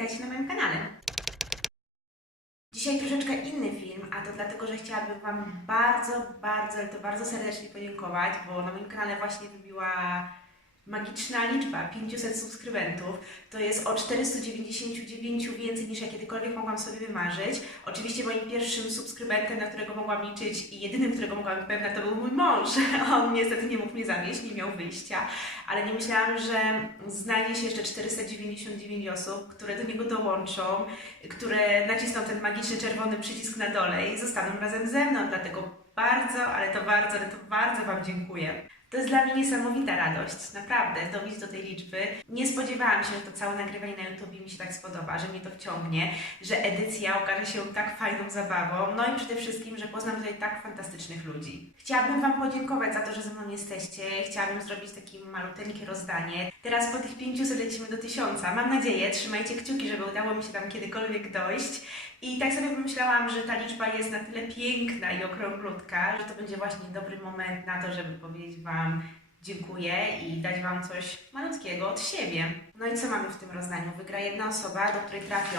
witajcie na moim kanale. Dzisiaj troszeczkę inny film, a to dlatego, że chciałabym Wam bardzo, bardzo, to bardzo serdecznie podziękować, bo na moim kanale właśnie wybiła magiczna liczba 500 subskrybentów. To jest o 499 więcej niż ja kiedykolwiek mogłam sobie wymarzyć. Oczywiście moim pierwszym subskrybentem, na którego mogłam liczyć i jedynym, którego mogłam być pewna, to był mój mąż. On niestety nie mógł mnie zawieść, nie miał wyjścia, ale nie myślałam, że znajdzie się jeszcze 499 osób, które do niego dołączą, które nacisną ten magiczny czerwony przycisk na dole i zostaną razem ze mną. Dlatego bardzo, ale to bardzo, ale to bardzo Wam dziękuję. To jest dla mnie niesamowita radość, naprawdę, dobić do tej liczby. Nie spodziewałam się, że to całe nagrywanie na YouTube mi się tak spodoba, że mnie to wciągnie, że edycja okaże się tak fajną zabawą, no i przede wszystkim, że poznam tutaj tak fantastycznych ludzi. Chciałabym Wam podziękować za to, że ze mną jesteście. Chciałabym zrobić takie maluteńkie rozdanie. Teraz po tych 500 lecimy do 1000. Mam nadzieję, trzymajcie kciuki, żeby udało mi się tam kiedykolwiek dojść. I tak sobie pomyślałam, że ta liczba jest na tyle piękna i okrąglutka, że to będzie właśnie dobry moment na to, żeby powiedzieć Wam dziękuję i dać Wam coś malutkiego od siebie. No i co mamy w tym rozdaniu? Wygra jedna osoba, do której trafią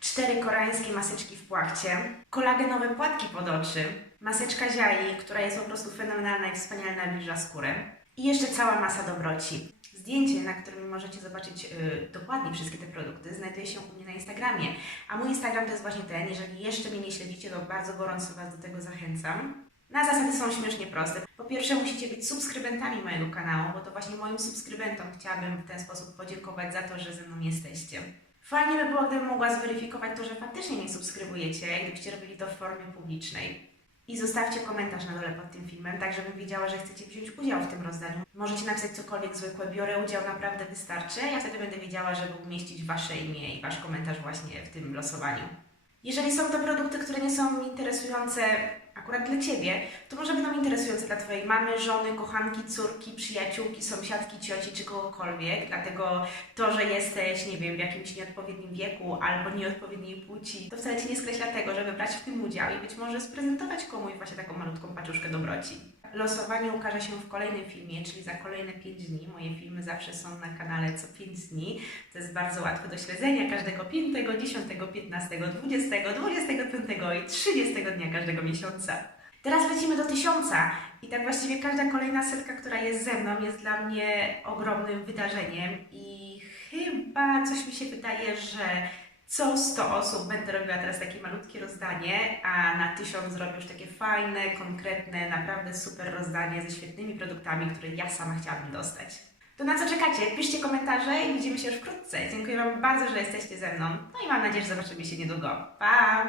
cztery koreańskie maseczki w płachcie, kolagenowe płatki pod oczy, maseczka ziai, która jest po prostu fenomenalna i wspaniale nawilża skórę i jeszcze cała masa dobroci. Zdjęcie, na którym możecie zobaczyć y, dokładnie wszystkie te produkty, znajduje się u mnie na Instagramie. A mój Instagram to jest właśnie ten. Jeżeli jeszcze mnie nie śledzicie, to bardzo gorąco Was do tego zachęcam. Na zasady są śmiesznie proste. Po pierwsze, musicie być subskrybentami mojego kanału, bo to właśnie moim subskrybentom chciałabym w ten sposób podziękować za to, że ze mną jesteście. Fajnie by było, gdybym mogła zweryfikować to, że faktycznie mnie subskrybujecie, gdybyście robili to w formie publicznej. I zostawcie komentarz na dole pod tym filmem, tak żebym wiedziała, że chcecie wziąć udział w tym rozdaniu. Możecie napisać cokolwiek zwykłe, biorę udział, naprawdę wystarczy. Ja wtedy będę wiedziała, żeby umieścić Wasze imię i Wasz komentarz właśnie w tym losowaniu. Jeżeli są to produkty, które nie są interesujące akurat dla Ciebie, to może będą interesujące dla Twojej mamy, żony, kochanki, córki, przyjaciółki, sąsiadki, cioci czy kogokolwiek. Dlatego to, że jesteś, nie wiem, w jakimś nieodpowiednim wieku albo nieodpowiedniej płci, to wcale Ci nie skreśla tego, żeby brać w tym udział i być może sprezentować komuś właśnie taką malutką paczuszkę dobroci. Losowanie ukaże się w kolejnym filmie, czyli za kolejne 5 dni. Moje filmy zawsze są na kanale co 5 dni. To jest bardzo łatwe do śledzenia każdego 5, 10, 15, 20, 25 i 30 dnia każdego miesiąca. Teraz lecimy do tysiąca i tak właściwie każda kolejna setka, która jest ze mną, jest dla mnie ogromnym wydarzeniem i chyba coś mi się wydaje, że co 100 osób będę robiła teraz takie malutkie rozdanie, a na 1000 zrobię już takie fajne, konkretne, naprawdę super rozdanie ze świetnymi produktami, które ja sama chciałabym dostać. To na co czekacie? Piszcie komentarze i widzimy się już wkrótce. Dziękuję Wam bardzo, że jesteście ze mną. No i mam nadzieję, że zobaczymy się niedługo. Pa!